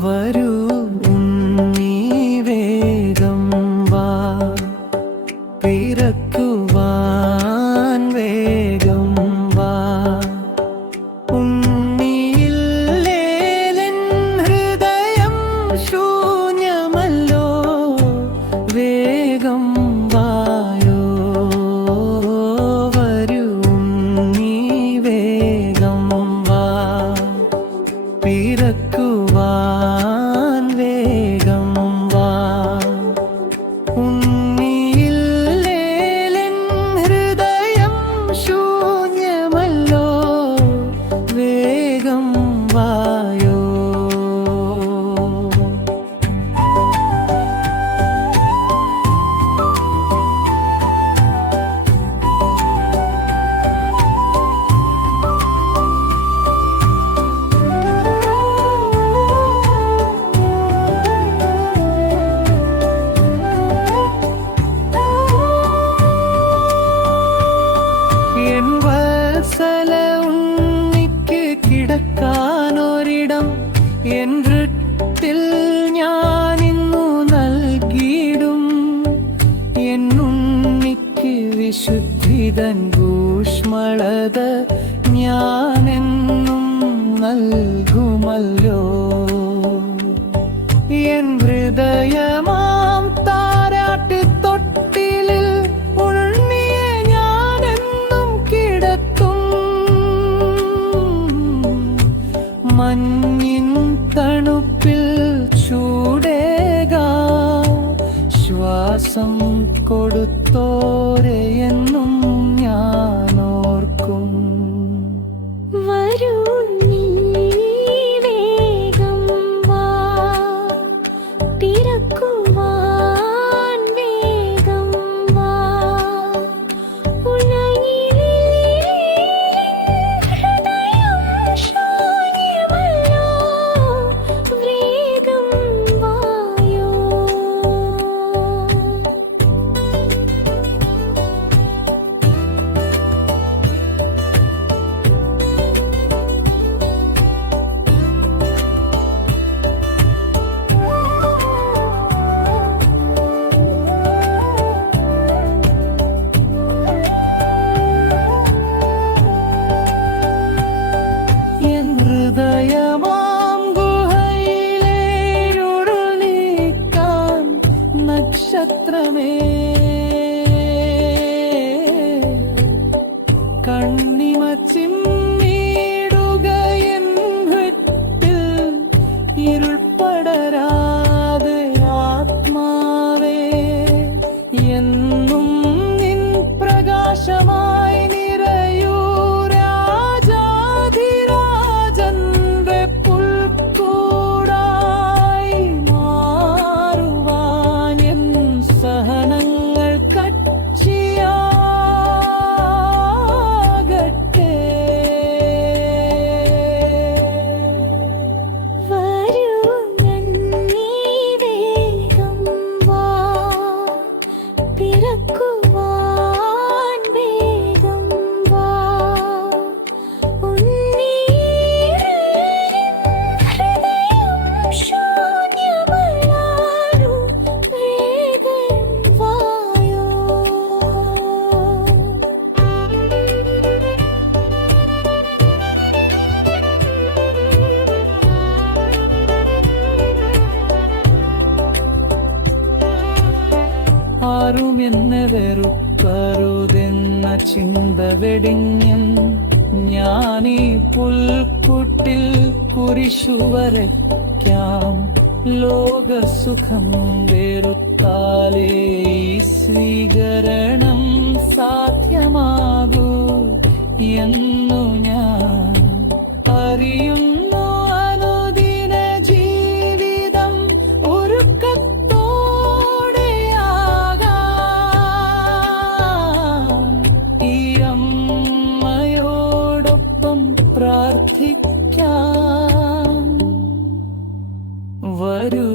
വരൂ. നിങ്ങളത് ഞാനെന്നും നൽകുമല്ലോ. എൻ ഹൃദയമാം താരാട്ടി തൊട്ടിലിൽ ഉണ്ണിയ ഞാനെന്നും കിടത്തും. മഞ്ഞിൻ തണുപ്പിൽ ചൂടേക ശ്വാസം കൊടുത്തോ നക്ഷത്രമേ ആരും എന്നെ വെറുപ്പരുതെന്ന ചിന്ത വെടിഞ്ഞും ഞാനീ പുൽക്കുട്ടിൽ കുരിശു വരയ്ക്കാം ലോകസുഖം വെറുത്താലേ സ്വീകരണം സാധ്യമാകൂ. വരൂ